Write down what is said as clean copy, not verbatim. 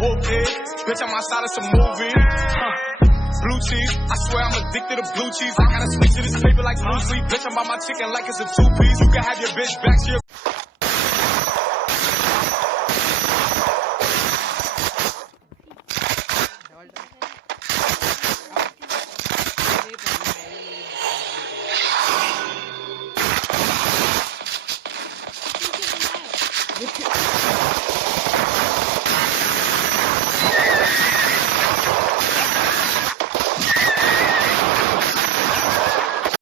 Whoopie, bitch, I'm outside of some movie. Blue cheese, I swear I'm addicted to blue cheese. I gotta stick to this paper like blue sleep. Bitch, I'm by my chicken like it's a two-piece. You can have your bitch back to your...